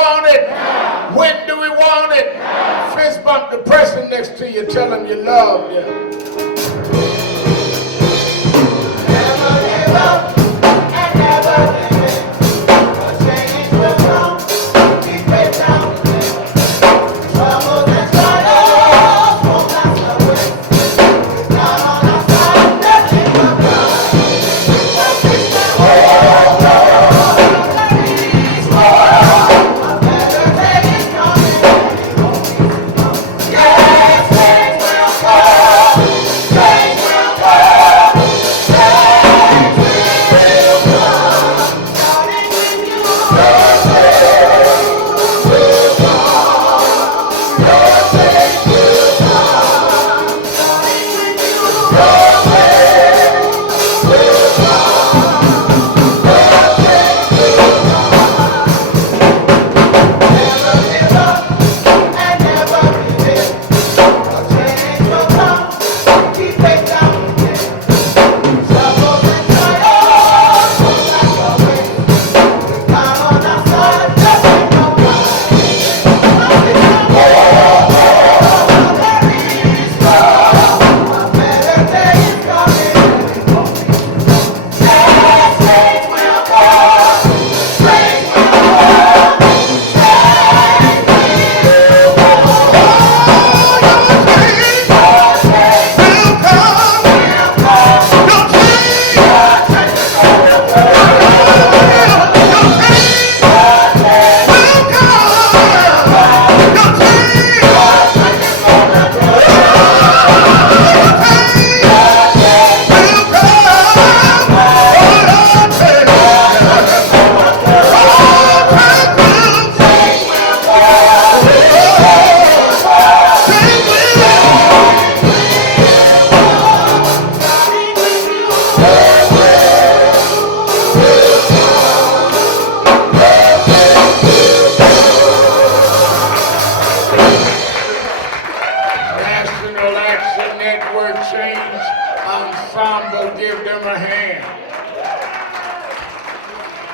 want it? Now. When do we want it? Now. Fist bump the person next to you, tell them you love them. Never give up and never give in. A change will come. Keep it down. Troubles and trials won't last away. God on our side, nothing will come.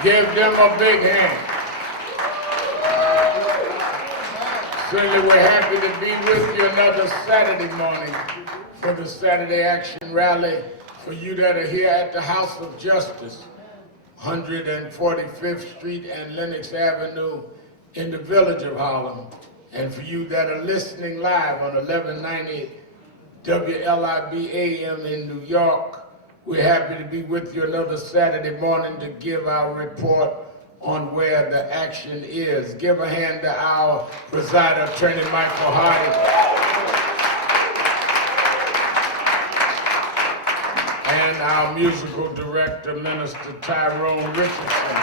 Give them a big hand. Certainly we're happy to be with you another Saturday morning for the Saturday Action Rally. For you that are here at the House of Justice, 145th Street and Lenox Avenue in the village of Harlem. And for you that are listening live on 1190 WLIB AM in New York, we're happy to be with you another Saturday morning to give our report on where the action is. Give a hand to our presider, Attorney Michael Hardy, and our musical director, Minister Tyrone Richardson.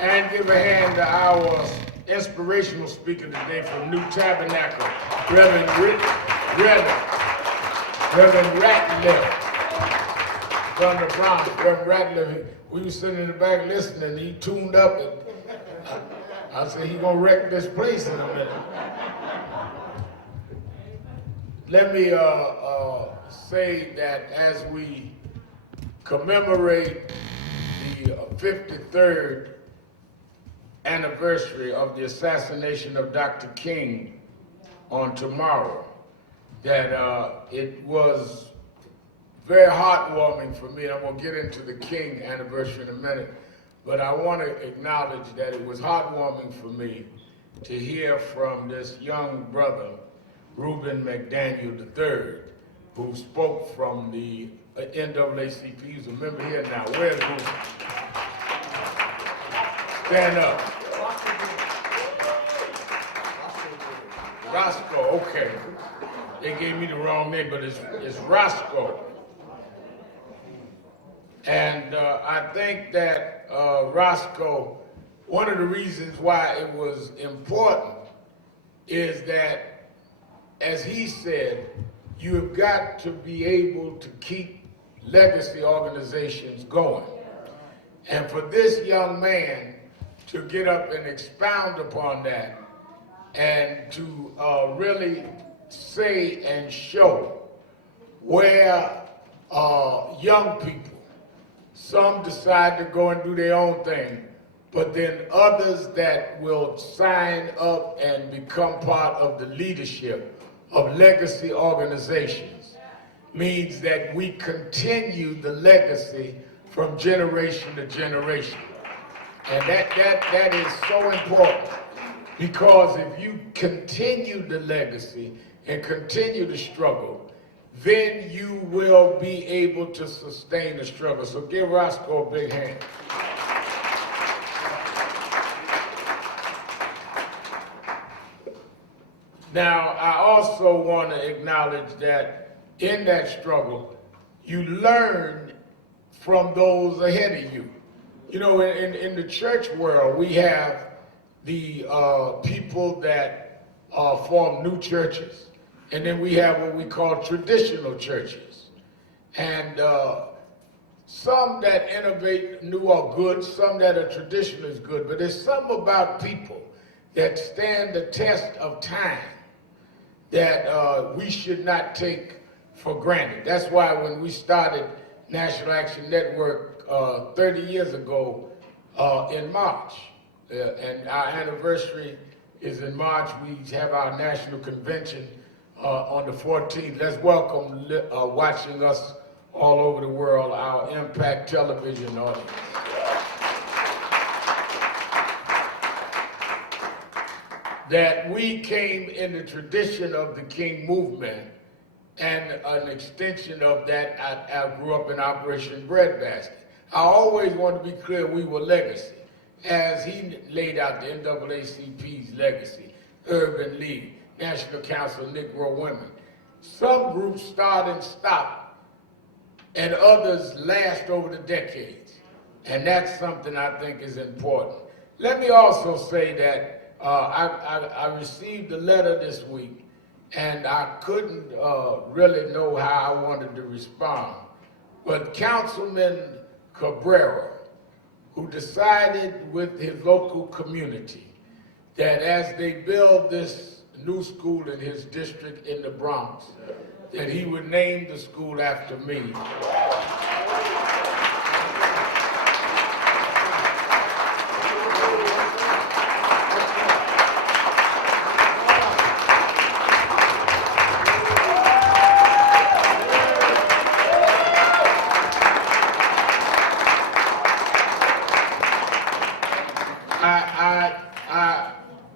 And give a hand to our inspirational speaker today from New Tabernacle, Reverend Ratliff from the Bronx. Reverend Ratliff, we were sitting in the back listening, he tuned up, and I said, he's gonna wreck this place in a minute. Let me say that as we commemorate the 53rd anniversary of the assassination of Dr. King on tomorrow, that it was very heartwarming for me. I'm gonna get into the King anniversary in a minute, but I want to acknowledge that it was heartwarming for me to hear from this young brother, Reuben McDaniel III, who spoke from the NAACP. He's a member here now. Where's Reuben? Stand up. Roscoe, okay. They gave me the wrong name, but it's Roscoe. And I think that Roscoe, one of the reasons why it was important is that, as he said, you have got to be able to keep legacy organizations going. And for this young man to get up and expound upon that and to really say and show where young people Some decide to go and do their own thing, but then others that will sign up and become part of the leadership of legacy organizations means that we continue the legacy from generation to generation. And that is so important, because if you continue the legacy and continue the struggle, then you will be able to sustain the struggle. So give Roscoe a big hand. Now, I also want to acknowledge that in that struggle, you learn from those ahead of you. You know, in the church world, we have the people that form new churches, and then we have what we call traditional churches. And some that innovate new are good, some that are traditional is good, but there's something about people that stand the test of time that we should not take for granted. That's why when we started National Action Network 30 years ago in March, and our anniversary is in March. We have our national convention on the 14th. Let's welcome watching us all over the world, our Impact Television audience. That we came in the tradition of the King movement, and an extension of that, I grew up in Operation Breadbasket. I always want to be clear, we were legacy, as he laid out the NAACP's legacy, Urban League, National Council of Negro Women. Some groups start and stop, and others last over the decades. And that's something I think is important. Let me also say that I received a letter this week, and I couldn't really know how I wanted to respond. But Councilman Cabrera, who decided with his local community that as they build this new school in his district in the Bronx, that he would name the school after me.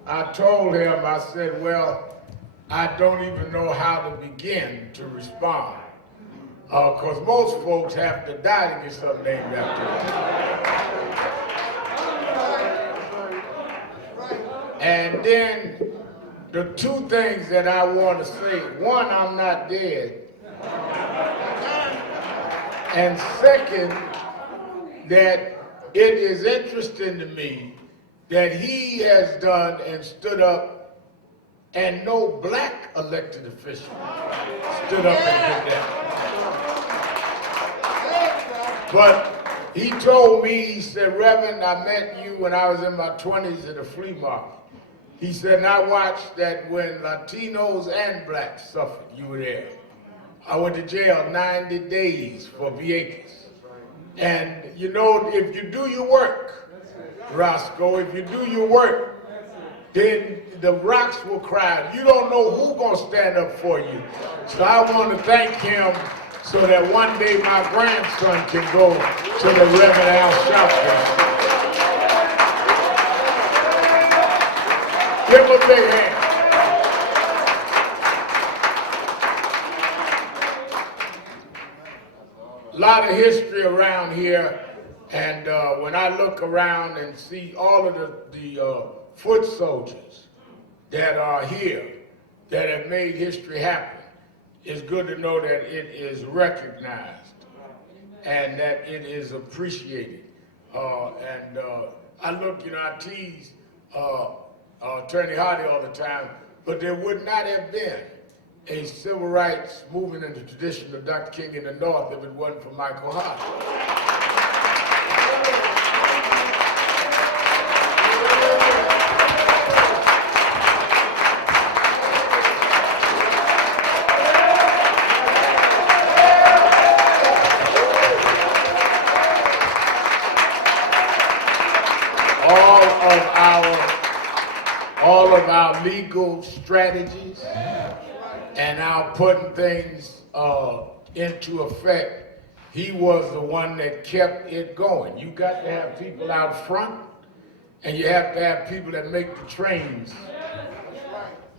I told him, I said, well, I don't even know how to begin to respond. Because most folks have to die to get something named after them. And then the two things that I want to say, one, I'm not dead. And second, that it is interesting to me that he has done and stood up, and no black elected official stood up and did that. But he told me, he said, Reverend, I met you when I was in my 20s at a flea market. He said, and I watched that when Latinos and blacks suffered, you were there. I went to jail 90 days for Vieques. And you know, if you do your work, Roscoe, if you do your work, then the rocks will cry. You don't know who's going to stand up for you. So I want to thank him so that one day my grandson can go to the Reverend Al Sharpton. Give him a big hand. A lot of history around here. And when I look around and see all of the foot soldiers that are here, that have made history happen, it's good to know that it is recognized and that it is appreciated. And I look, you know, I tease Attorney Hardy all the time, but there would not have been a civil rights movement in the tradition of Dr. King in the North if it wasn't for Michael Hardy. all of our legal strategies and our putting things into effect. He was the one that kept it going. You got to have people out front, and you have to have people that make the trains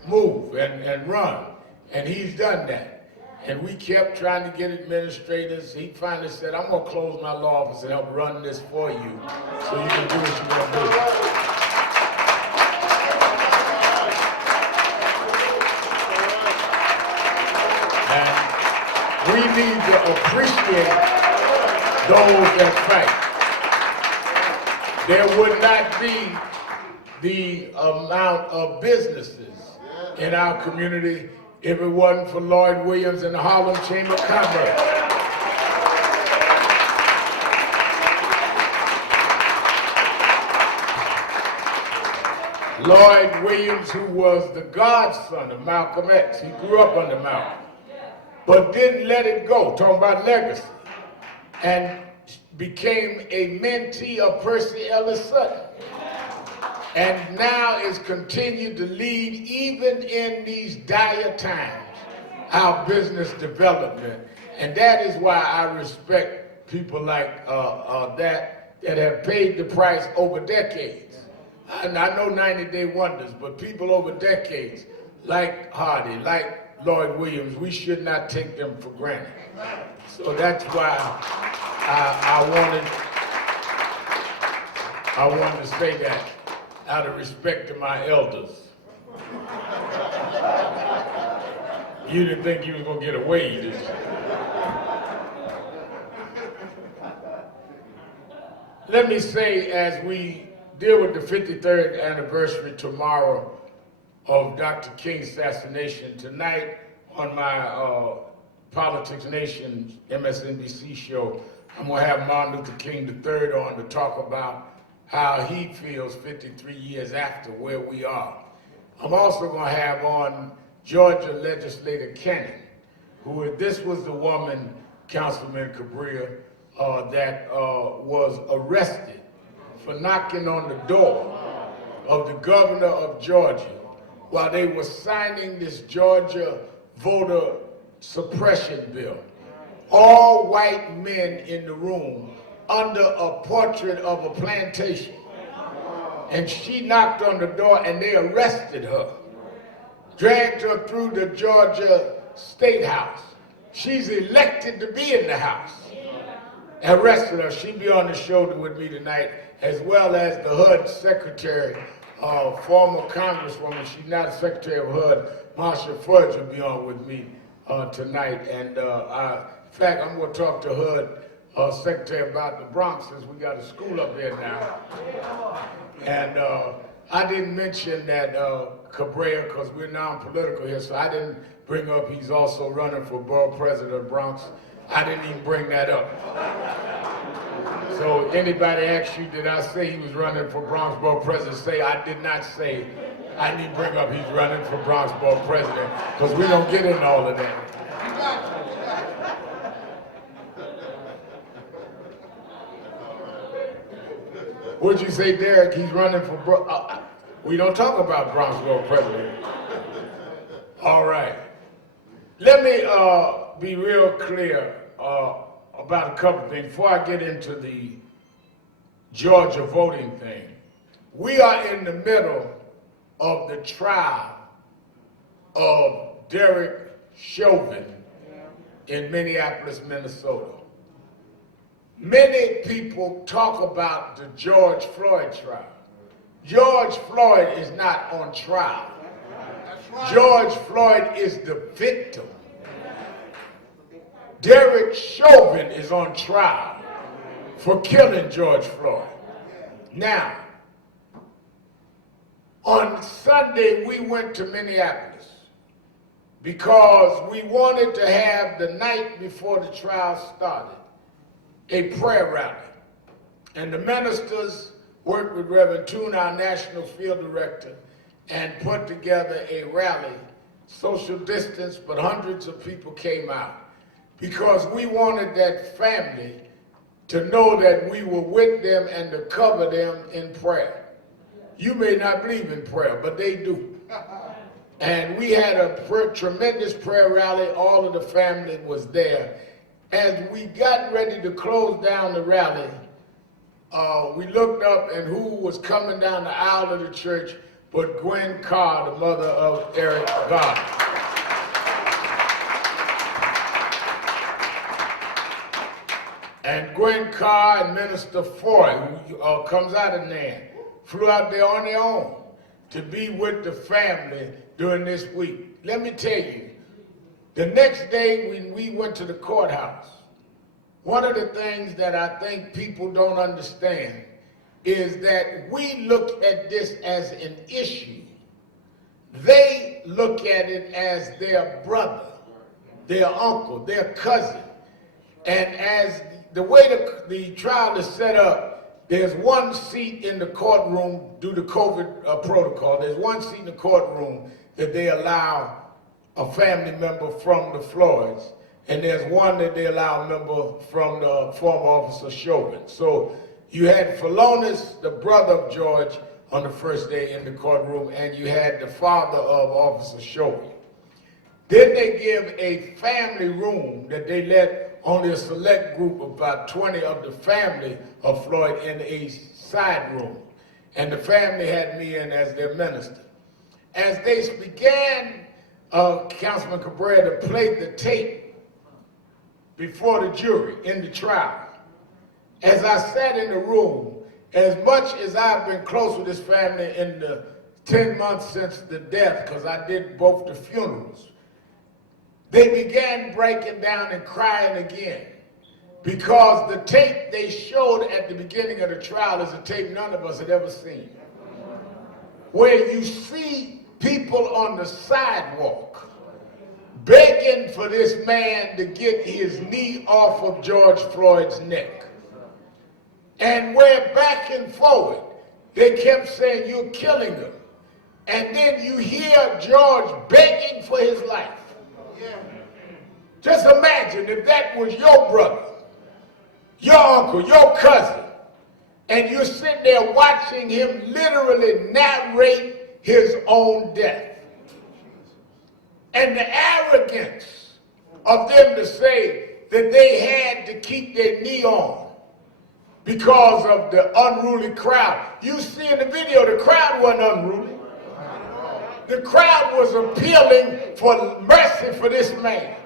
move and run. And he's done that. And we kept trying to get administrators. He finally said, I'm going to close my law office and help run this for you so you can do what you want to do. And we need to appreciate those that fight. There would not be the amount of businesses in our community if it wasn't for Lloyd Williams and the Harlem Chamber of Commerce. Lloyd Williams, who was the godson of Malcolm X, he grew up under Malcolm, but didn't let it go, talking about legacy, and became a mentee of Percy Ellis Sutton. And now is continued to lead, even in these dire times, our business development. And that is why I respect people like that have paid the price over decades. And I know 90-day wonders, but people over decades, like Hardy, like Lloyd Williams, we should not take them for granted. So that's why I wanted to say that, out of respect to my elders. You didn't think you was gonna get away, did you? Let me say, as we deal with the 53rd anniversary tomorrow of Dr. King's assassination, tonight on my Politics Nation MSNBC show, I'm gonna have Martin Luther King III on to talk about how he feels 53 years after where we are. I'm also going to have on Georgia legislator Kenny, this was the woman, Councilman Cabria, that was arrested for knocking on the door of the governor of Georgia while they were signing this Georgia voter suppression bill. All white men in the room under a portrait of a plantation. And she knocked on the door and they arrested her, dragged her through the Georgia State House. She's elected to be in the House. Arrested her. She'll be on the show with me tonight, as well as the HUD secretary, former congresswoman, she's not secretary of HUD, Marsha Fudge will be on with me tonight. And in fact, I'm going to talk to HUD secretary about the Bronx, since we got a school up there now. And I didn't mention that Cabrera, because we're non-political here, so I didn't bring up he's also running for borough president of Bronx. I didn't even bring that up. So anybody asks you, did I say he was running for Bronx borough president, say I did not say. I didn't bring up he's running for Bronx borough president, because we don't get into all of that. What'd you say, Derek? He's running for we don't talk about Bronx borough president. All right. Let me be real clear about a couple things before I get into the Georgia voting thing. We are in the middle of the trial of Derek Chauvin in Minneapolis, Minnesota. Many people talk about the George Floyd trial. George Floyd is not on trial. George Floyd is the victim. Derek Chauvin is on trial for killing George Floyd. Now, on Sunday, we went to Minneapolis because we wanted to have, the night before the trial started, a prayer rally. And the ministers worked with Reverend Toon, our national field director, and put together a rally, social distance, but hundreds of people came out because we wanted that family to know that we were with them and to cover them in prayer. You may not believe in prayer, but they do. And we had a tremendous prayer rally. All of the family was there. As we got ready to close down the rally, we looked up, and who was coming down the aisle of the church but Gwen Carr, the mother of Eric Garner. And Gwen Carr and Minister Floyd, who comes out of Nan, flew out there on their own to be with the family during this week. Let me tell you, the next day when we went to the courthouse, one of the things that I think people don't understand is that we look at this as an issue. They look at it as their brother, their uncle, their cousin. And as the way the trial is set up, there's one seat in the courtroom due to COVID protocol. There's one seat in the courtroom that they allow a family member from the Floyds, and there's one that they allow a member from the former officer Chauvin. So you had Philonis, the brother of George, on the first day in the courtroom, and you had the father of Officer Chauvin. Then they give a family room that they let only a select group of about 20 of the family of Floyd in a side room. And the family had me in as their minister. As they began, Councilman Cabrera to play the tape before the jury in the trial, as I sat in the room, as much as I've been close with this family in the 10 months since the death, because I did both the funerals, they began breaking down and crying again, because the tape they showed at the beginning of the trial is a tape none of us had ever seen, where you see people on the sidewalk begging for this man to get his knee off of George Floyd's neck. And where back and forward, they kept saying, "You're killing him." And then you hear George begging for his life. Just imagine if that was your brother, your uncle, your cousin, and you're sitting there watching him literally narrate his own death. And the arrogance of them to say that they had to keep their knee on because of the unruly crowd. You see in the video, the crowd wasn't unruly. The crowd was appealing for mercy for this man.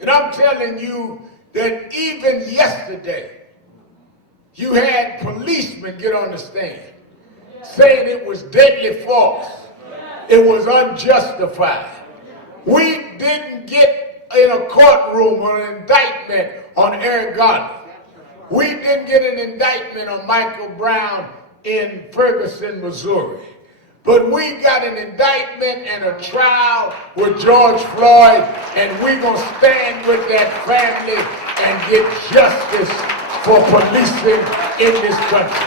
And I'm telling you that even yesterday, you had policemen get on the stand saying it was deadly force. It was unjustified. We didn't get in a courtroom an indictment on Eric Garner. We didn't get an indictment on Michael Brown in Ferguson, Missouri. But we got an indictment and a trial with George Floyd, and we're going to stand with that family and get justice for policing in this country.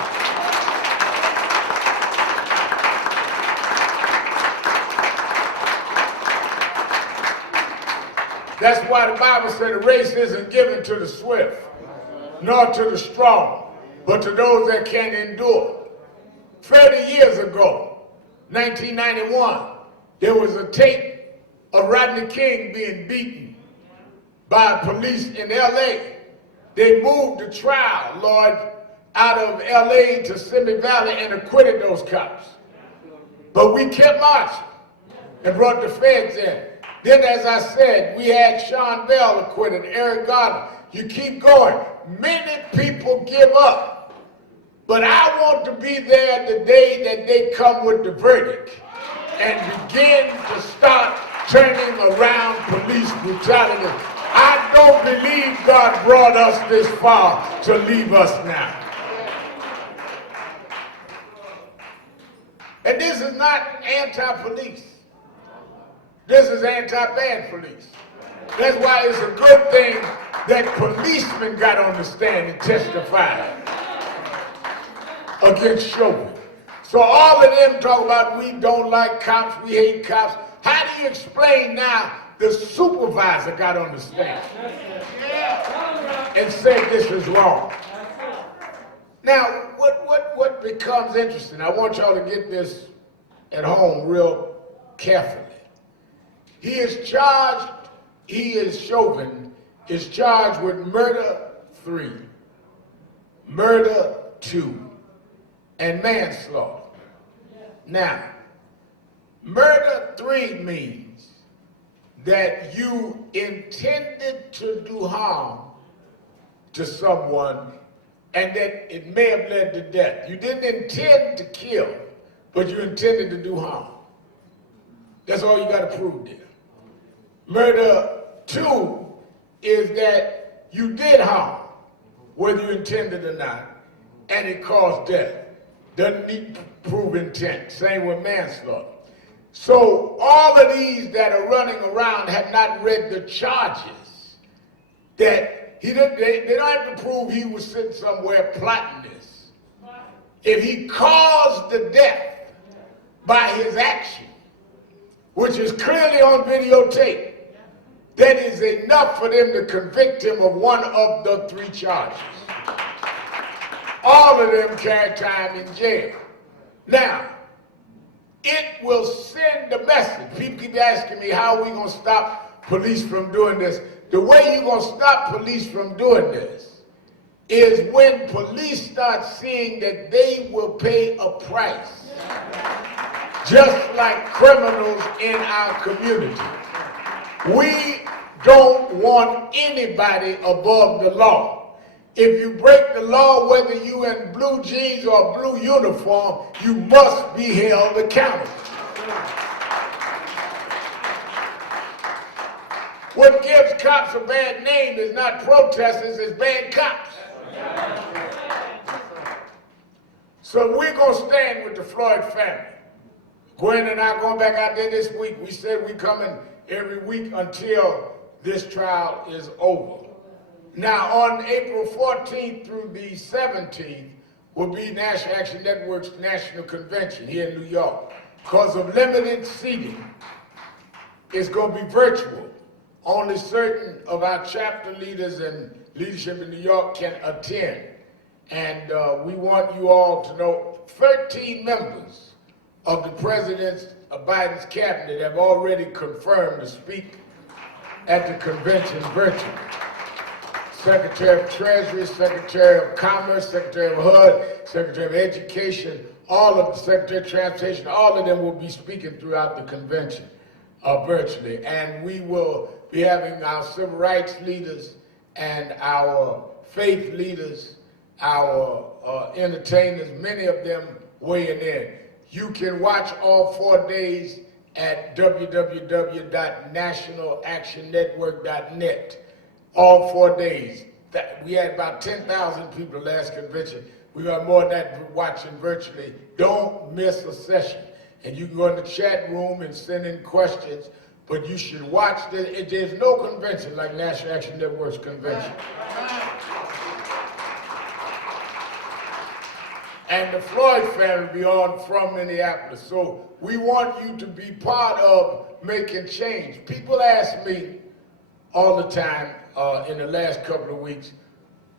That's why the Bible said the race isn't given to the swift, nor to the strong, but to those that can endure. 30 years ago, 1991, there was a tape of Rodney King being beaten by police in L.A. They moved the trial, Lord, out of L.A. to Simi Valley and acquitted those cops. But we kept marching and brought the feds in. Then, as I said, we had Sean Bell acquitted, Eric Garner. You keep going. Many people give up. But I want to be there the day that they come with the verdict and begin to start turning around police brutality. I don't believe God brought us this far to leave us now. And this is not anti-police. This is anti-bad police. That's why it's a good thing that policemen got on the stand and testified against Chauvin. So all of them talk about we don't like cops, we hate cops. How do you explain now the supervisor got on the stand and said this is wrong? Now, what it becomes interesting, I want y'all to get this at home real carefully. Chauvin is charged with murder 3, murder 2, and manslaughter. Now, murder 3 means that you intended to do harm to someone and that it may have led to death. You didn't intend to kill, but you intended to do harm. That's all you got to prove there. Murder 2 is that you did harm, whether you intended or not, and it caused death. Doesn't need to prove intent. Same with manslaughter. So all of these that are running around have not read the charges. That they don't have to prove he was sitting somewhere plotting this. If he caused the death by his action, which is clearly on videotape, that is enough for them to convict him of one of the 3 charges. All of them carry time in jail. Now, it will send a message. People keep asking me, how are we going to stop police from doing this? The way you're going to stop police from doing this is when police start seeing that they will pay a price, just like criminals in our community. We don't want anybody above the law. If you break the law, whether you in blue jeans or blue uniform, you must be held accountable. What gives cops a bad name is not protesters, it's bad cops. So we're going to stand with the Floyd family. Gwen and I going back out there this week. We said we coming every week until this trial is over. Now, on April 14th through the 17th will be National Action Network's National Convention here in New York. Because of limited seating, it's going to be virtual. Only certain of our chapter leaders and leadership in New York can attend. And we want you all to know 13 members of the President Biden's cabinet have already confirmed to speak at the convention virtually. Secretary of Treasury, Secretary of Commerce, Secretary of HUD, Secretary of Education, all of the Secretary of Transportation, all of them will be speaking throughout the convention virtually. And we will be having our civil rights leaders and our faith leaders, our entertainers, many of them weighing in. You can watch all 4 days at www.nationalactionnetwork.net. All 4 days. We had about 10,000 people last convention. We got more than that watching virtually. Don't miss a session. And you can go in the chat room and send in questions, but you should watch this. There's no convention like National Action Network's convention. And the Floyd family will be on from Minneapolis. So we want you to be part of making change. People ask me all the time in the last couple of weeks,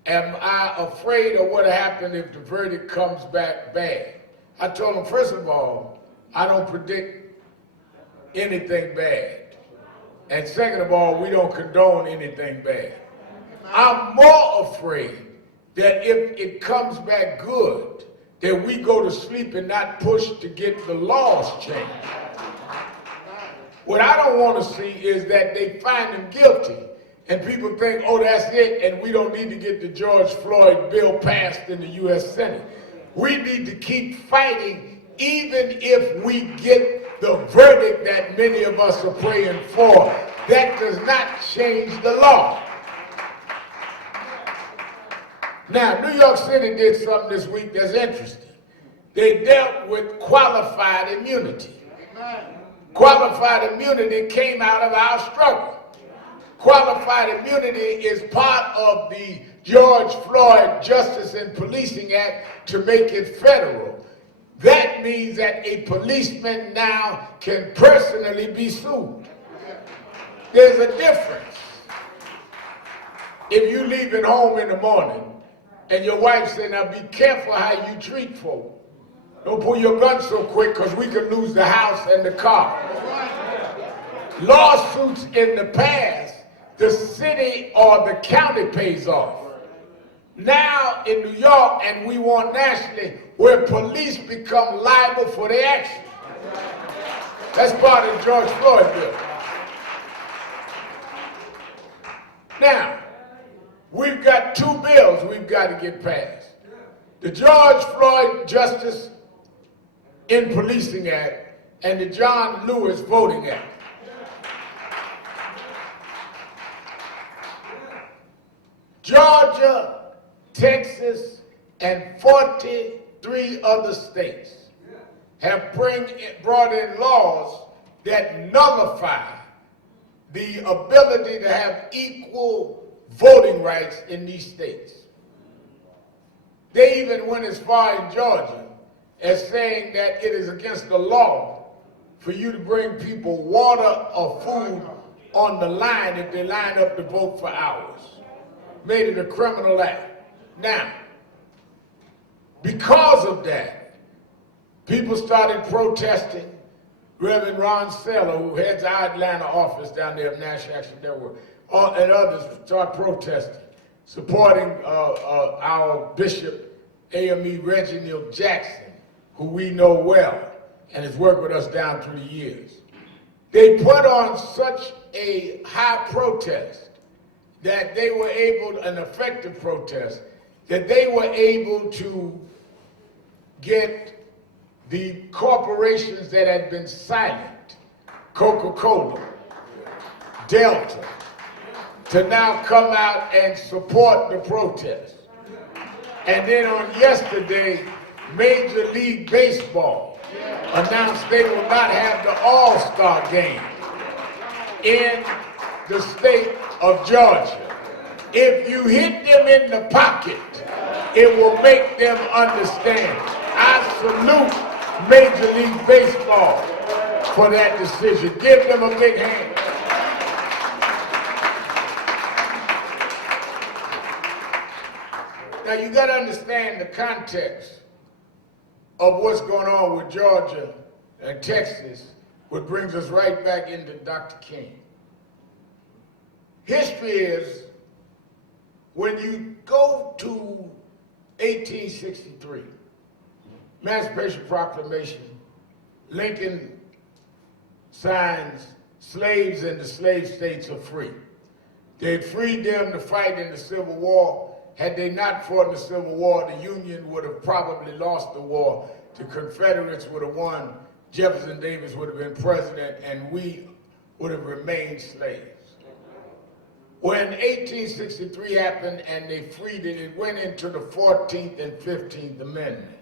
am I afraid of what will happen if the verdict comes back bad? I told them, first of all, I don't predict anything bad. And second of all, we don't condone anything bad. I'm more afraid that if it comes back good, that we go to sleep and not push to get the laws changed. What I don't want to see is that they find him guilty and people think, oh, that's it, and we don't need to get the George Floyd bill passed in the U.S. Senate. We need to keep fighting even if we get the verdict that many of us are praying for. That does not change the law. Now, New York City did something this week that's interesting. They dealt with qualified immunity. Qualified immunity came out of our struggle. Qualified immunity is part of the George Floyd Justice and Policing Act to make it federal. That means that a policeman now can personally be sued. There's a difference. If you leave at home in the morning and your wife say, now be careful how you treat folk. Don't pull your gun so quick because we could lose the house and the car. Lawsuits in the past, the city or the county pays off. Now in New York, and we want nationally, where police become liable for their actions. That's part of the George Floyd bill. Now, we've got two bills we've got to get passed. The George Floyd Justice in Policing Act and the John Lewis Voting Act. Georgia, Texas, and 43 other states have brought in laws that nullify the ability to have equal voting rights in these states. They even went as far in Georgia as saying that it is against the law for you to bring people water or food on the line if they line up to vote for hours. Made it a criminal act. Now, because of that, people started protesting. Reverend Ron Seller, who heads our Atlanta office down there of National Action Network, and others started protesting, supporting our Bishop AME Reginald Jackson, who we know well and has worked with us down through the years. They put on such a high protest that they were able, an effective protest, that they were able to get the corporations that had been silent, Coca-Cola, Delta, to now come out and support the protest. And then on yesterday, Major League Baseball announced they will not have the All-Star game in the state of Georgia. If you hit them in the pocket, it will make them understand. I salute Major League Baseball for that decision. Give them a big hand. Now you got to understand the context of what's going on with Georgia and Texas, which brings us right back into Dr. King. History is, when you go to 1863, Emancipation Proclamation, Lincoln signs slaves in the slave states are free. They had freed them to fight in the Civil War. Had they not fought in the Civil War, the Union would have probably lost the war. The Confederates would have won. Jefferson Davis would have been president, and we would have remained slaves. When 1863 happened and they freed it, it went into the 14th and 15th Amendment.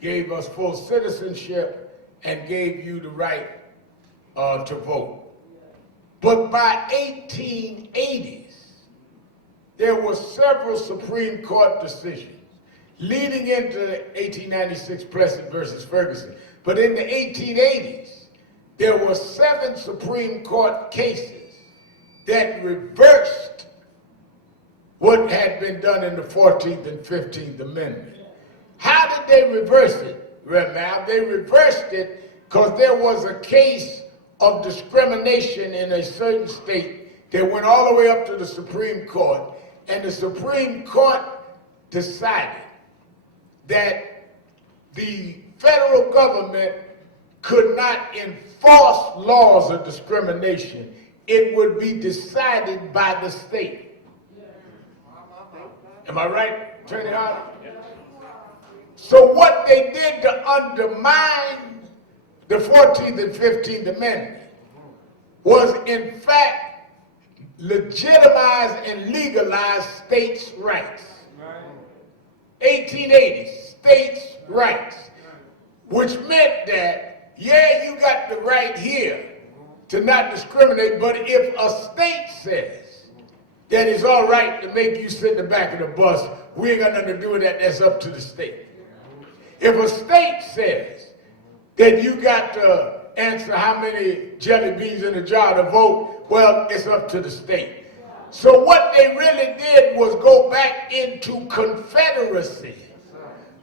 Gave us full citizenship and gave you the right to vote. But by 1880s, there were several Supreme Court decisions leading into the 1896 Plessy versus Ferguson. But in the 1880s, there were 7 Supreme Court cases that reversed what had been done in the 14th and 15th Amendment. How did they reverse it, Rev. Mal? They reversed it because there was a case of discrimination in a certain state that went all the way up to the Supreme Court, and the Supreme Court decided that the federal government could not enforce laws of discrimination. It would be decided by the state. Am I right, Attorney Hardy? So what they did to undermine the 14th and 15th Amendment was in fact legitimize and legalize states' rights. 1880, states' rights, which meant that, yeah, you got the right here to not discriminate, but if a state says that it's all right to make you sit in the back of the bus, we ain't got nothing to do with that, that's up to the state. If a state says that you got to answer how many jelly beans in a jar to vote, well, it's up to the state. So what they really did was go back into Confederacy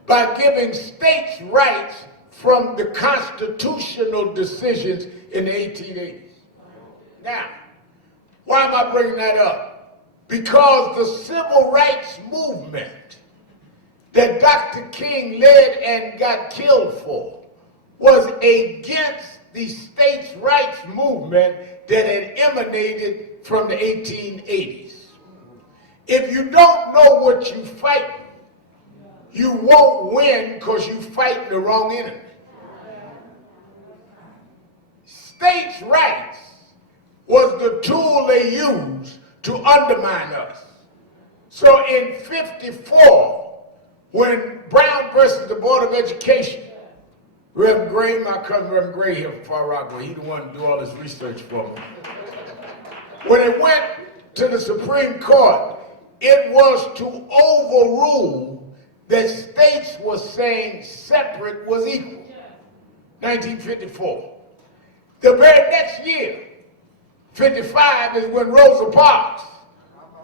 by giving states rights from the constitutional decisions in the 1880s. Now, why am I bringing that up? Because the civil rights movement that Dr. King led and got killed for was against the states' rights movement that had emanated from the 1880s. If you don't know what you fight, you won't win because you fight the wrong enemy. States' rights was the tool they used to undermine us. So in 54, when Brown versus the Board of Education, Reverend Gray, my cousin Reverend Gray here from Far Rockaway, he the one to do all this research for me. When it went to the Supreme Court, it was to overrule that states were saying separate was equal. 1954. The very next year, 55, is when Rosa Parks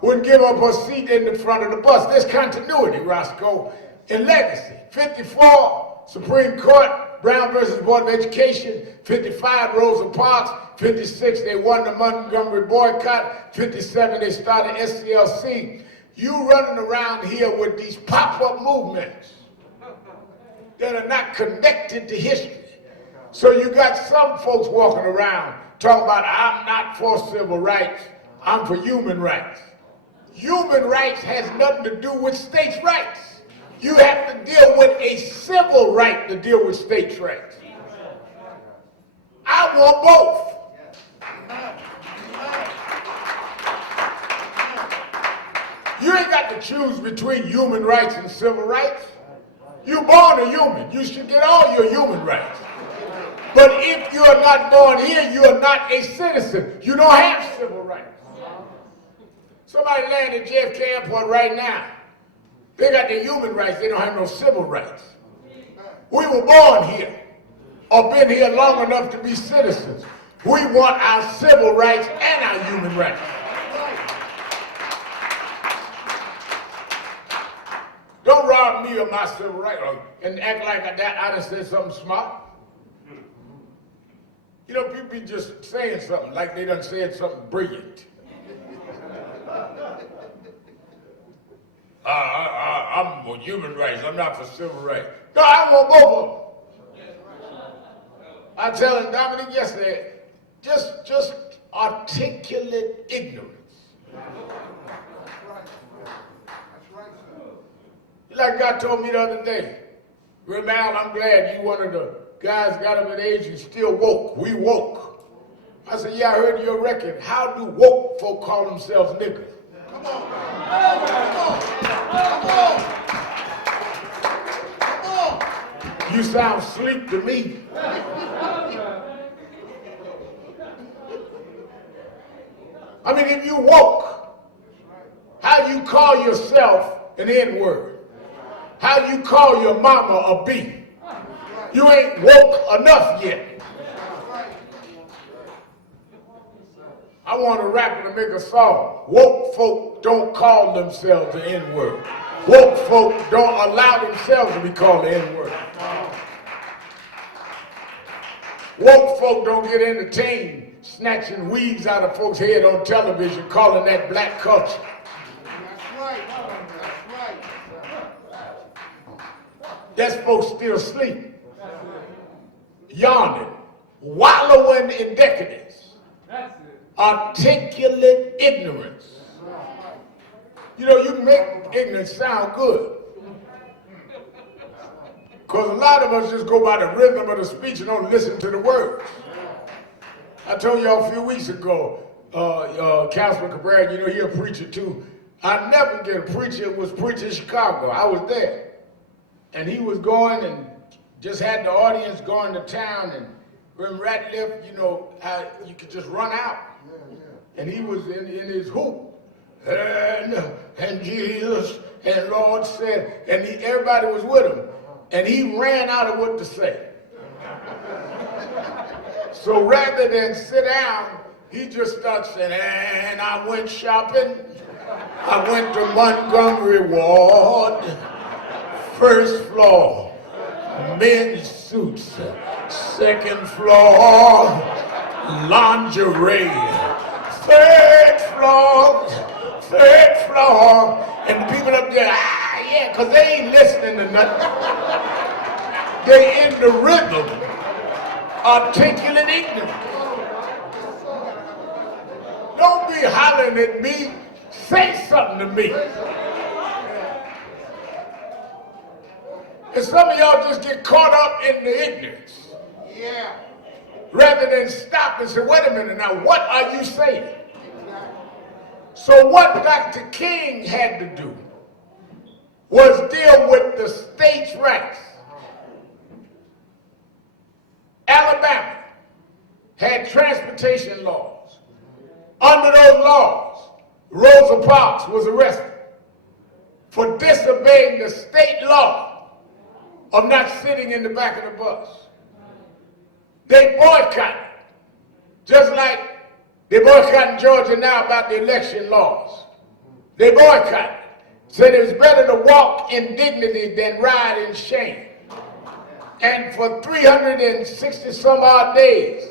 wouldn't give up her seat in the front of the bus. There's continuity, Roscoe, in legacy. 54, Supreme Court, Brown versus Board of Education. 55, Rosa Parks. 56, they won the Montgomery boycott. 57, they started SCLC. You running around here with these pop-up movements that are not connected to history. So you got some folks walking around talking about, I'm not for civil rights, I'm for human rights. Human rights has nothing to do with states' rights. You have to deal with a civil right to deal with states' rights. I want both. You ain't got to choose between human rights and civil rights. You're born a human. You should get all your human rights. But if you're not born here, you're not a citizen. You don't have civil rights. Somebody landing at JFK Airport right now. They got the human rights. They don't have no civil rights. We were born here or been here long enough to be citizens. We want our civil rights and our human rights. Don't rob me of my civil rights and act like I done said something smart. You know, people be just saying something like they done said something brilliant. I'm for human rights, I'm not for civil rights. No, I want both of them. I was telling Dominic yesterday, just articulate ignorance. Like God told me the other day, Ramal, I'm glad you one of the guys got up at age and still woke. We woke. I said, yeah, I heard your record. How do woke folk call themselves niggas? Come on. Come on. Come on. You sound sleep to me. I mean, if you woke, how you call yourself an N-word? How you call your mama a B? You ain't woke enough yet. I want a rapper to make a song. Woke folk don't call themselves the N-word. Woke folk don't allow themselves to be called the N-word. Woke folk don't get entertained snatching weaves out of folks' head on television, calling that black culture. That's right. That's folks still sleeping, yawning, wallowing in decadence, articulate ignorance. You know, you can make ignorance sound good. Because a lot of us just go by the rhythm of the speech and don't listen to the words. I told y'all a few weeks ago, Councilman Cabrera, you know, he a preacher too. I never get a preacher was preaching in Chicago. I was there. And he was going and just had the audience going to town, and when Ratliff, you know, how you could just run out. And he was in his hoop. And Jesus and Lord said, and everybody was with him. And he ran out of what to say. So rather than sit down He just starts saying, and I went shopping. I went to Montgomery Ward, first floor, men's suits, second floor, lingerie, third floor, and the people up there, yeah, because they ain't listening to nothing. They in the rhythm, articulate ignorance. Don't be hollering at me. Say something to me. And some of y'all just get caught up in the ignorance. Yeah. Rather than stop and say, wait a minute now, what are you saying? So what Dr. King had to do was deal with the states' rights. Alabama had transportation laws. Under those laws, Rosa Parks was arrested for disobeying the state law of not sitting in the back of the bus. They boycotted, just like they boycott in Georgia now about the election laws. They boycotted, said it was better to walk in dignity than ride in shame. And for 360 some odd days,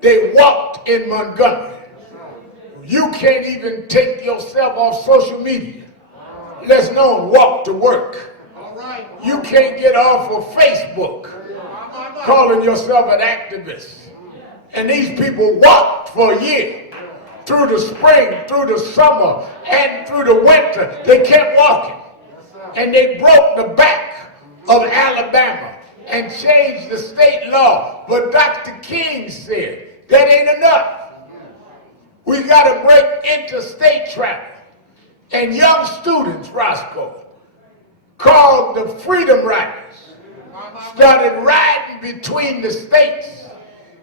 they walked in Montgomery. You can't even take yourself off social media, let alone walk to work. You can't get off of Facebook calling yourself an activist. And these people walked for a year, through the spring, through the summer, and through the winter. They kept walking. And they broke the back of Alabama and changed the state law. But Dr. King said, that ain't enough. We got to break interstate travel. And young students, Roscoe, called the Freedom Riders, started riding between the states.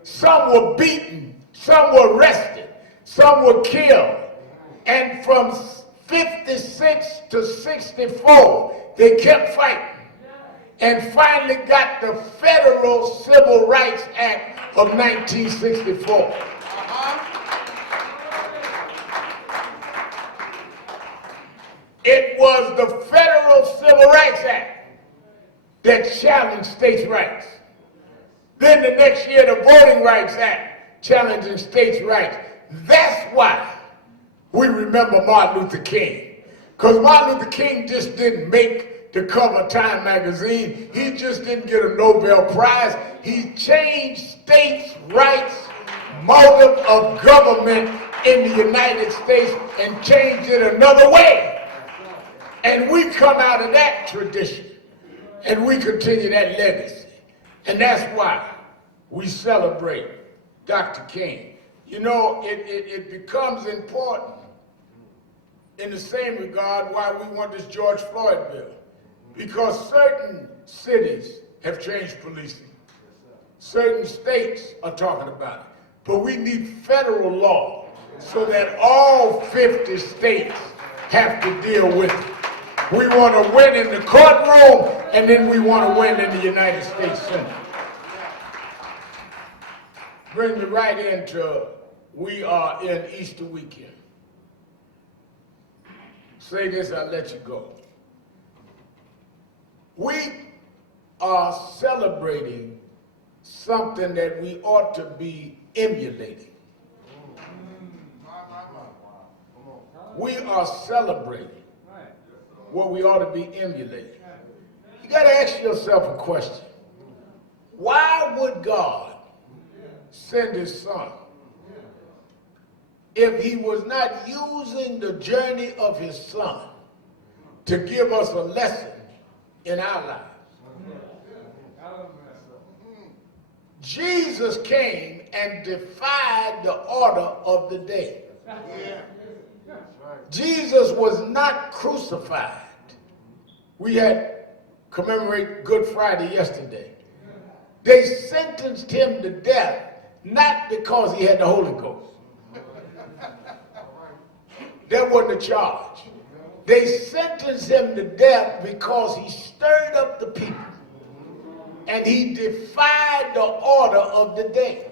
Some were beaten, some were arrested, some were killed. And from 56 to 64, they kept fighting. And finally got the Federal Civil Rights Act of 1964. It was the Federal Civil Rights Act that challenged states' rights. Then the next year, the Voting Rights Act challenging states' rights. That's why we remember Martin Luther King. Because Martin Luther King just didn't make the cover of Time magazine. He just didn't get a Nobel Prize. He changed states' rights, motive of government in the United States, and changed it another way. And we come out of that tradition, and we continue that legacy. And that's why we celebrate Dr. King. You know, it becomes important in the same regard why we want this George Floyd bill. Because certain cities have changed policing. Certain states are talking about it. But we need federal law so that all 50 states have to deal with it. We want to win in the courtroom, and then we want to win in the United States Senate. Bring me right into, we are in Easter weekend. Say this, I'll let you go. We are celebrating something that we ought to be emulating. We are celebrating what we ought to be emulating. You got to ask yourself a question. Why would God send his son if he was not using the journey of his son to give us a lesson in our lives? Jesus came and defied the order of the day. Jesus was not crucified. We had commemorate Good Friday yesterday. They sentenced him to death not because he had the Holy Ghost. That wasn't a charge. They sentenced him to death because he stirred up the people and he defied the order of the day.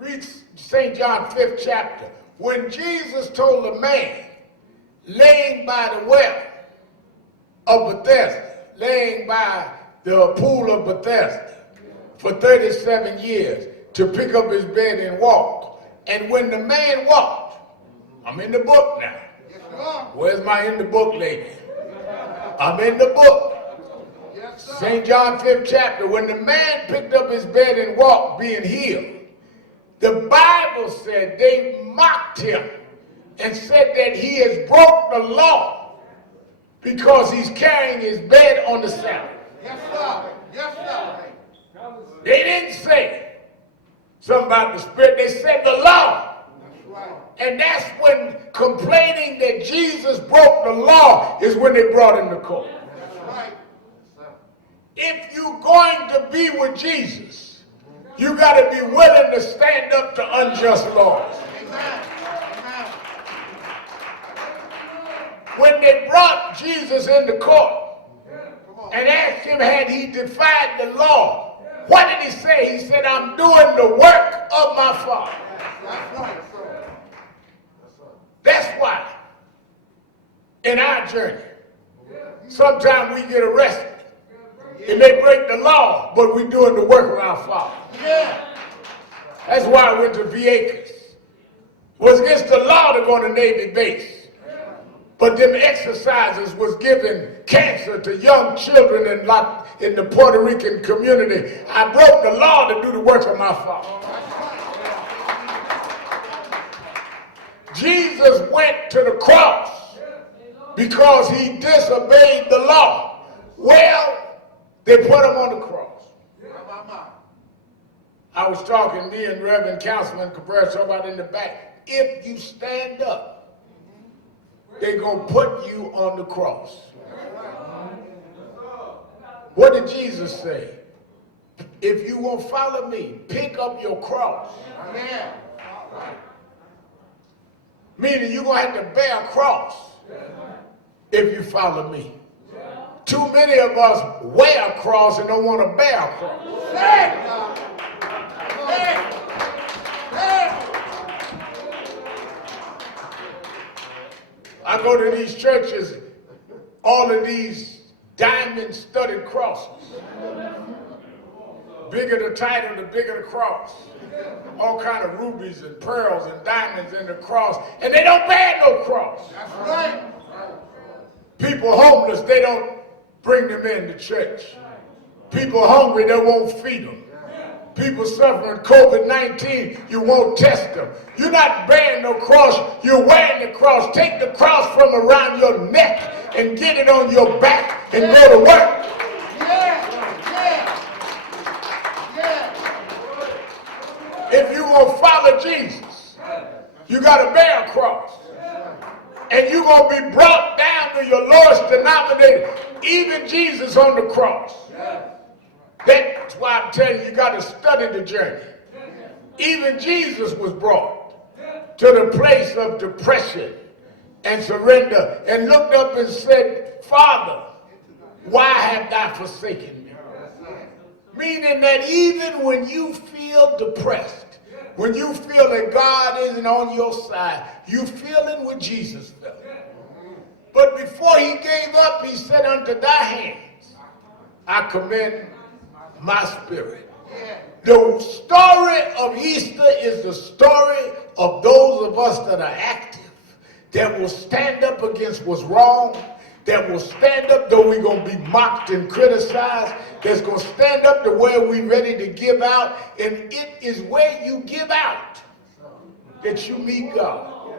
Read St. John 5th chapter. When Jesus told a man laying by the well of Bethesda, laying by the pool of Bethesda for 37 years to pick up his bed and walk. And when the man walked, I'm in the book now. Where's my in the book lady? I'm in the book. St. John 5th chapter. When the man picked up his bed and walked, being healed, the Bible said they mocked him and said that he has broke the law because he's carrying his bed on the Sabbath. Yes, sir. Yes, sir. They didn't say something about the Spirit. They said the law. That's right. And that's when complaining that Jesus broke the law is when they brought him to court. That's right. If you're going to be with Jesus, you got to be willing to stand up to unjust laws. Amen. Amen. When they brought Jesus into court and asked him had he defied the law, what did he say? He said, I'm doing the work of my Father. That's right. That's why in our journey, sometimes we get arrested. It may break the law, but we're doing the work of our Father. Yeah. That's why I went to Vieques. It was against the law to go on the Navy base. But them exercises was giving cancer to young children in the Puerto Rican community. I broke the law to do the work of my Father. Jesus went to the cross because he disobeyed the law. Well, they put him on the cross. I was talking, me and Reverend Councilman Cabrera talking about in the back. If you stand up, they're going to put you on the cross. What did Jesus say? If you will follow me, pick up your cross. Meaning you're going to have to bear a cross if you follow me. Too many of us wear a cross and don't want to bear a cross. I go to these churches, all of these diamond-studded crosses. Bigger the title, the bigger the cross. All kind of rubies and pearls and diamonds in the cross, and they don't bear no cross. That's right. People homeless, they don't bring them into church. People hungry, they won't feed them. People suffering COVID-19, you won't test them. You're not bearing no cross, you're wearing the cross. Take the cross from around your neck and get it on your back and go to work. If you will follow Jesus, you got to bear a cross. And you're going to be brought down to your lowest denominator, even Jesus on the cross. That's why I'm telling you, you got to study the journey. Even Jesus was brought to the place of depression and surrender and looked up and said, Father, why have thou forsaken me? Meaning that even when you feel depressed, when you feel that God isn't on your side, you feeling what Jesus felt. But before he gave up, he said, unto thy hands I commend my spirit. The story of Easter is the story of those of us that are active, that will stand up against what's wrong, that will stand up though we're going to be mocked and criticized, that's going to stand up to where we're ready to give out. And it is where you give out that you meet God.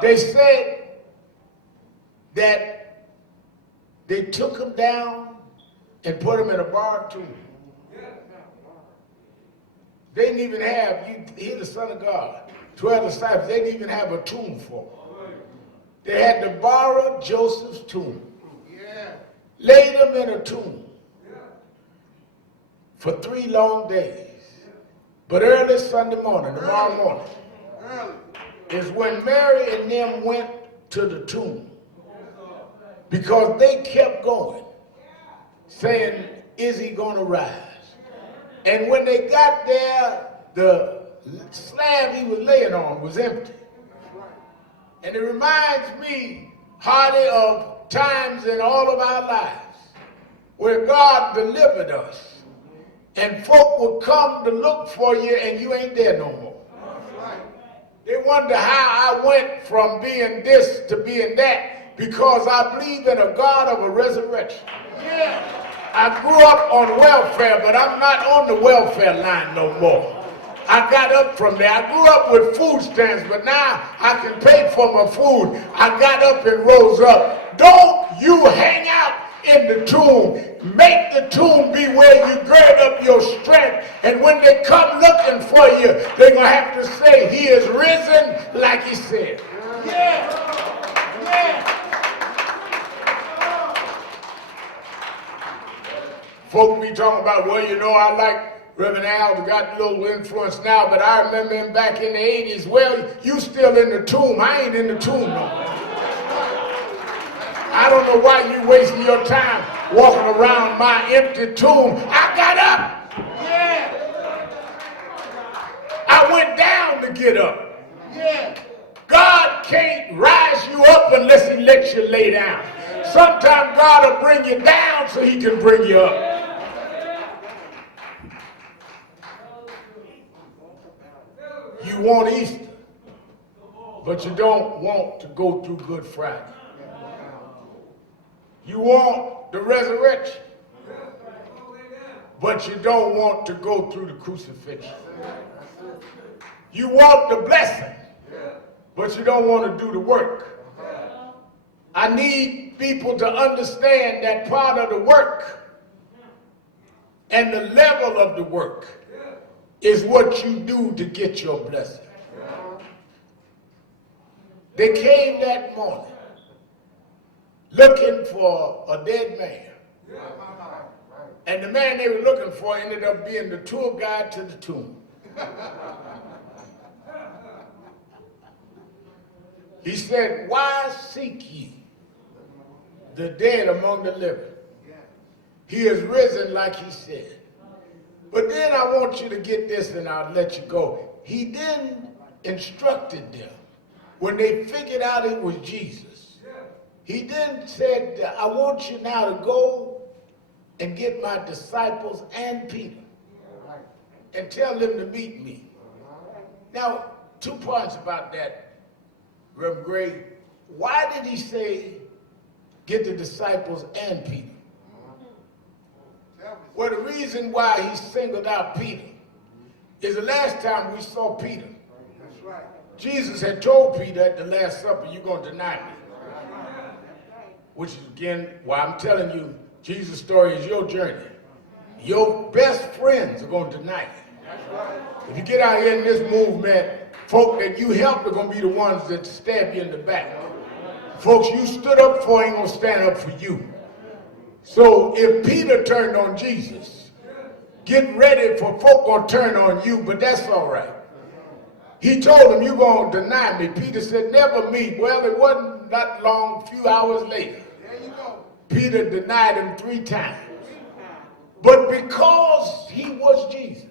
They said that they took him down and put him in a bar tomb. They didn't even have, he's the Son of God, 12 disciples, they didn't even have a tomb for him. They had to borrow Joseph's tomb, laid him in a tomb for 3 long days. But early Sunday morning, tomorrow morning, is when Mary and them went to the tomb. Because they kept going, saying, is he going to rise? And when they got there, the slab he was laying on was empty. And it reminds me hardly of times in all of our lives where God delivered us. And folk will come to look for you and you ain't there no more. They wonder how I went from being this to being that, because I believe in a God of a resurrection. I grew up on welfare, but I'm not on the welfare line no more. I got up from there. I grew up with food stamps, but now I can pay for my food. I got up and rose up. Don't you hang out in the tomb. Make the tomb be where you gird up your strength. And when they come looking for you, they're going to have to say, he is risen like he said. Folk be talking about, well, you know, I like Reverend Al, got a little influence now, but I remember him back in the 80s. Well, you still in the tomb. I ain't in the tomb no more. I don't know why you wasting your time walking around my empty tomb. I got up. I went down to get up. God can't rise you up unless he lets you lay down. Sometimes God will bring you down so he can bring you up. You want Easter, but you don't want to go through Good Friday. You want the resurrection, but you don't want to go through the crucifixion. You want the blessing, but you don't want to do the work. I need people to understand that part of the work and the level of the work is what you do to get your blessing. They came that morning looking for a dead man. And the man they were looking for ended up being the tour guide to the tomb. He said, why seek ye the dead among the living? He is risen like he said. But then I want you to get this and I'll let you go. He then instructed them when they figured out it was Jesus. He then said, I want you now to go and get my disciples and Peter and tell them to meet me. Now, 2 points about that, Reverend Gray. Why did he say get the disciples and Peter? Well, the reason why he singled out Peter is the last time we saw Peter. That's right. Jesus had told Peter at the Last Supper, you're going to deny me. Which is, again, why I'm telling you, Jesus' story is your journey. Your best friends are going to deny you. That's right. If you get out here in this movement, folk that you helped are going to be the ones that stab you in the back. Folks you stood up for ain't going to stand up for you. So if Peter turned on Jesus, get ready for folk going to turn on you, but that's all right. He told him, you're going to deny me. Peter said, never me. Well, it wasn't that long, a few hours later. There you go. Peter denied him 3 times. But because he was Jesus,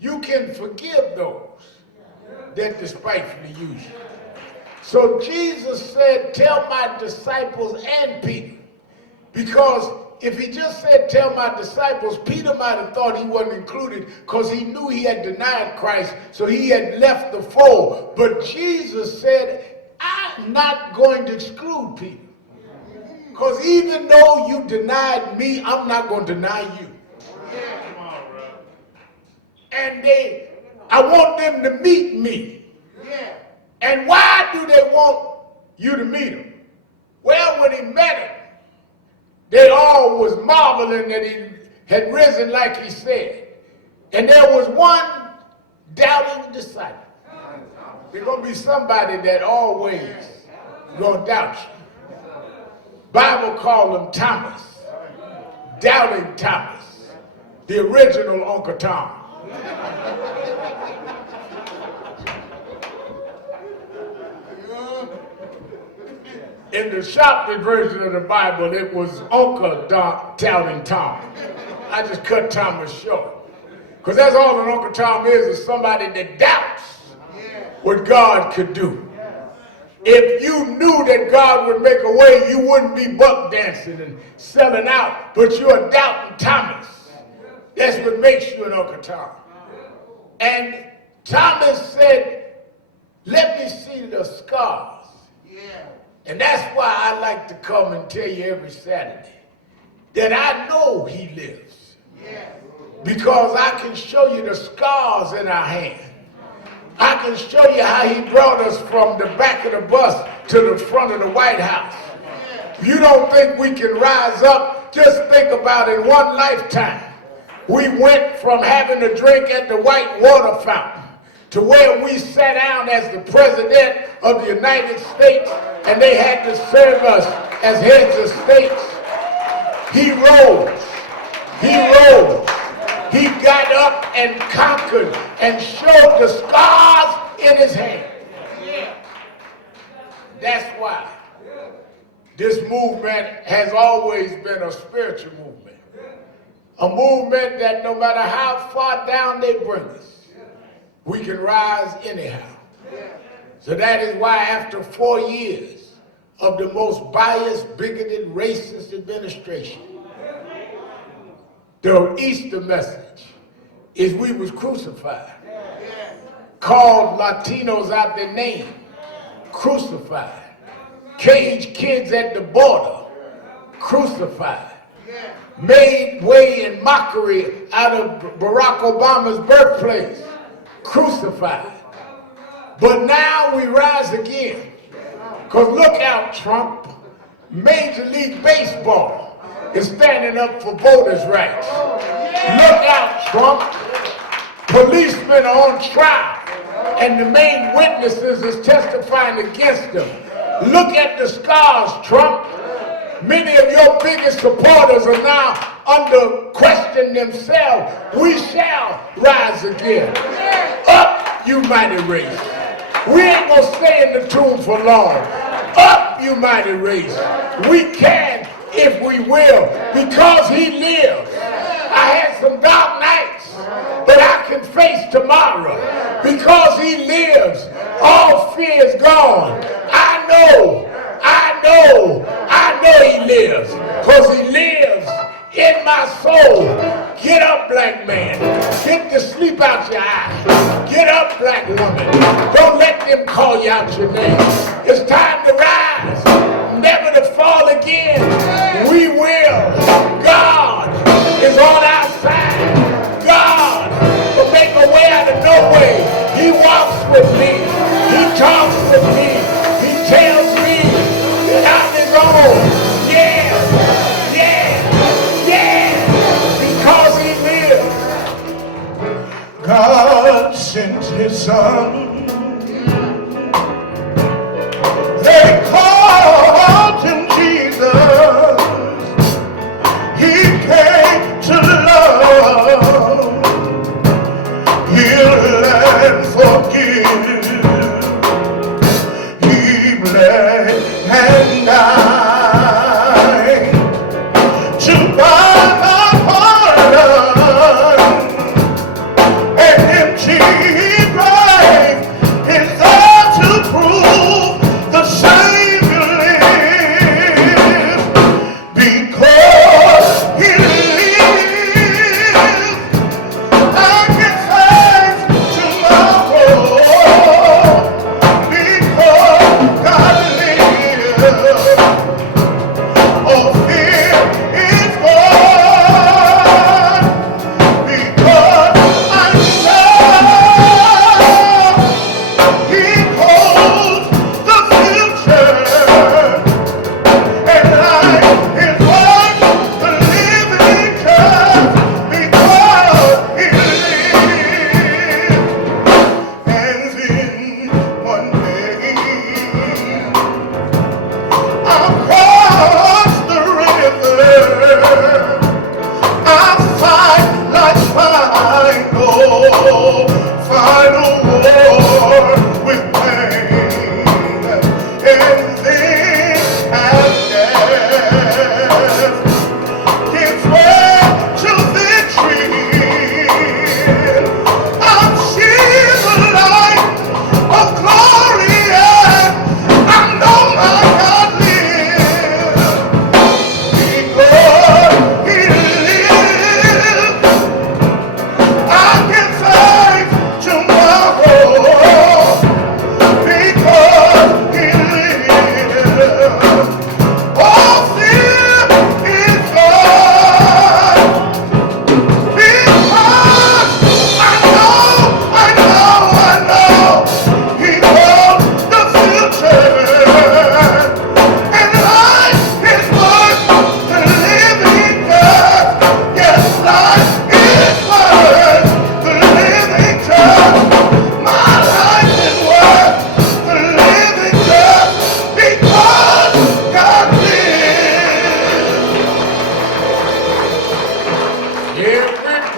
you can forgive those that despitefully use you. So Jesus said, tell my disciples and Peter. Because if he just said, tell my disciples, Peter might have thought he wasn't included because he knew he had denied Christ, so he had left the fold. But Jesus said, I'm not going to exclude Peter. Because even though you denied me, I'm not going to deny you. And I want them to meet me. And why do they want you to meet him? Well, when he met him, they all was marveling that he had risen like he said. And there was one doubting disciple. There's going to be somebody that always going to doubt you. Bible called him Thomas. Doubting Thomas. The original Uncle Tom. In the shopted version of the Bible, it was Uncle Doubting Tom. I just cut Thomas short. Because that's all that Uncle Tom is somebody that doubts what God could do. If you knew that God would make a way, you wouldn't be buck dancing and selling out, but you're doubting Thomas. That's what makes you an Uncle Tom. And Thomas said, let me see the scars. And that's why I like to come and tell you every Saturday that I know he lives. Because I can show you the scars in our hand. I can show you how he brought us from the back of the bus to the front of the White House. You don't think we can rise up? Just think about in one lifetime. We went from having a drink at the White Water Fountain to where we sat down as the President of the United States and they had to serve us as heads of states. He rose. He rose. He got up and conquered and showed the scars in his hand. That's why this movement has always been a spiritual movement. A movement that no matter how far down they bring us, we can rise anyhow. So that is why after 4 years of the most biased, bigoted, racist administration, the Easter message is we was crucified. Called Latinos out their name, crucified. Caged kids at the border, crucified. Made way and mockery out of Barack Obama's birthplace, crucified. But now we rise again. Because look out, Trump. Major League Baseball is standing up for voters' rights. Look out, Trump. Policemen are on trial, and the main witnesses is testifying against them. Look at the scars, Trump. Many of your biggest supporters are now under question themselves. We shall rise again. Up, you mighty race. We ain't gonna stay in the tomb for long. Up, you mighty race. We can if we will, because he lives. I had some dark nights, but I can face tomorrow because he lives. All fear is gone. I know he lives, because he lives in my soul. Get up, black man. Get the sleep out your eye. Get up, black woman. Don't let them call you out your name. It's time to rise, never to fall again. We will. God is on our side. God will make a way out of no way. He walks with me. He talks with me. He tells me that I'm his own. God sent his son. They called him Jesus. He came to love, heal and forgive. He bled and died to buy my pardon. Empty grave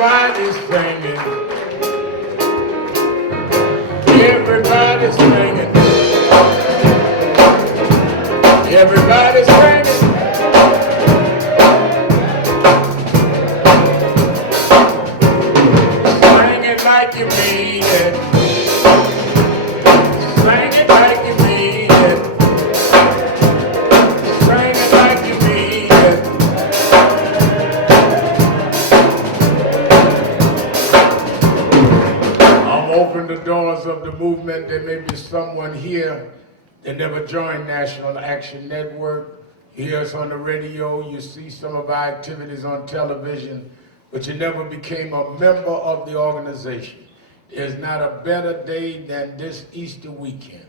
Everybody's singing. Everybody's singing. Everybody's singing. Sing it like you mean it. Sing it like you mean it. Sing it like you mean it. Open the doors of the movement. There may be someone here that never joined National Action Network. You hear us on the radio, you see some of our activities on television, but you never became a member of the organization. There's not a better day than this Easter weekend,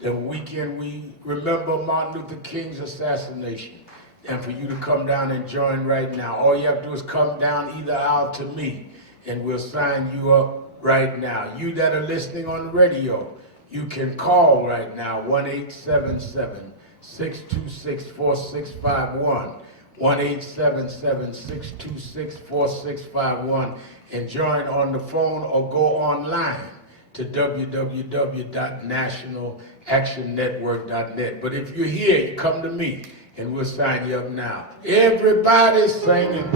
the weekend we remember Martin Luther King's assassination, and for you to come down and join right now. All you have to do is come down either aisle to me, and we'll sign you up right now. You that are listening on the radio, you can call right now, 1-877-626-4651, 1-877-626-4651, and join on the phone or go online to www.nationalactionnetwork.net. But if you're here, you come to me, and we'll sign you up now. Everybody's singing.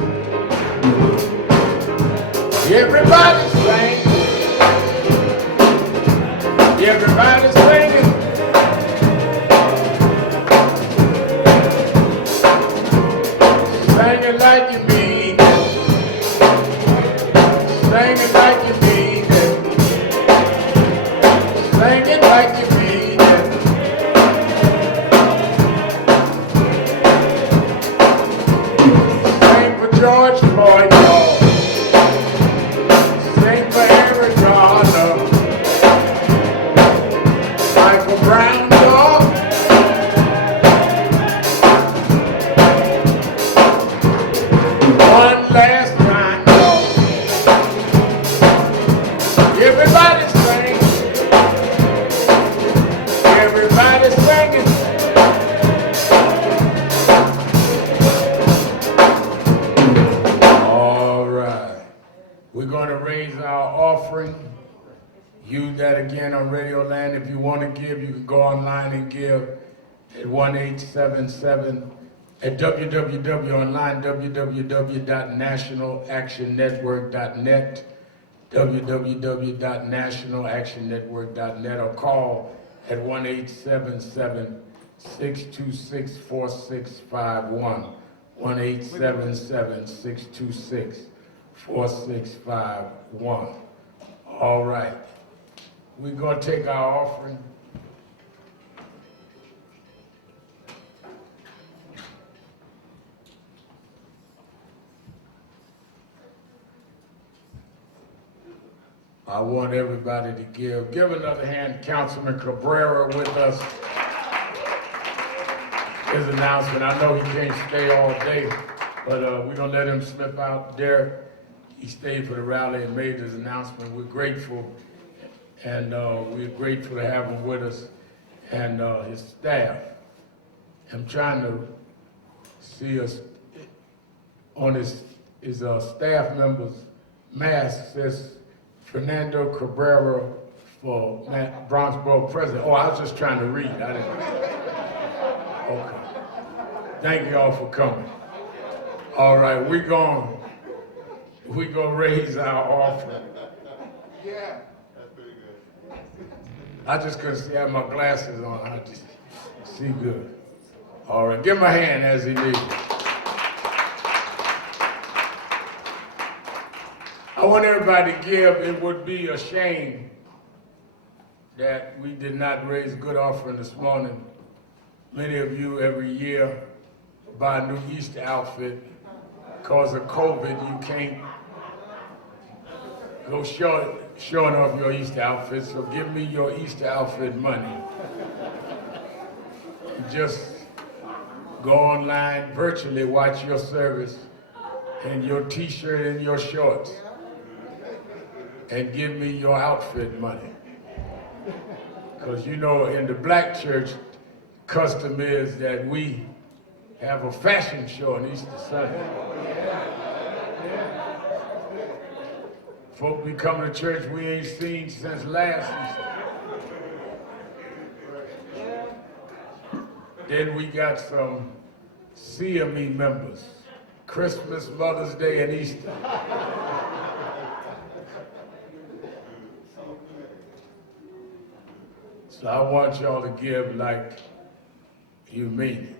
Everybody's singing. Everybody's singing. Sing it like you mean it. Sing it like you mean it. Sing it like you mean it. Sing for George Floyd, y'all. Sing for Eric Garner. Brown dog. One last time, dog. Everybody sing. Everybody singing. All right. We're going to raise our offering. You that again on Radio Land, if you want to give, you can go online and give at 1-877 at online, www.nationalactionnetwork.net, www.nationalactionnetwork.net, or call at 1-877-626-4651, 1-877-626-4651. All right. We're going to take our offering. I want everybody to give. Give another hand, Councilman Cabrera with us. His announcement. I know he can't stay all day, but we're going to let him slip out. Derek, he stayed for the rally and made his announcement. We're grateful. And we're grateful to have him with us and his staff. I'm trying to see us on his staff members' mask says Fernando Cabrera for Bronxboro president. Oh, I was just trying to read. I didn't. Okay. Thank you all for coming. All right, we're gonna raise our offering. Yeah. I just couldn't see, I have my glasses on, I just see good. All right, give him a hand as he leaves. I want everybody to give. It would be a shame that we did not raise a good offering this morning. Many of you every year buy a new Easter outfit. Because of COVID, you can't go showing off your Easter outfit, so give me your Easter outfit money. Just go online, virtually watch your service in your t-shirt and your shorts, and give me your outfit money. Because you know, in the black church, custom is that we have a fashion show on Easter Sunday. Folk be coming to church we ain't seen since last Easter. Then we got some CME members, Christmas, Mother's Day, and Easter. So I want y'all to give like you mean it.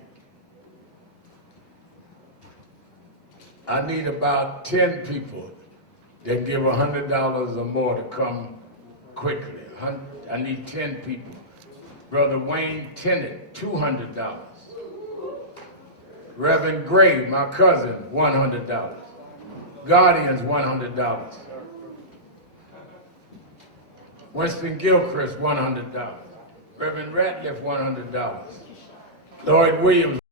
I need about 10 people that give $100 or more to come quickly. I need 10 people. Brother Wayne Tennant, $200. Reverend Gray, my cousin, $100. Guardians, $100. Winston Gilchrist, $100. Reverend Ratliff, $100. Lloyd Williams,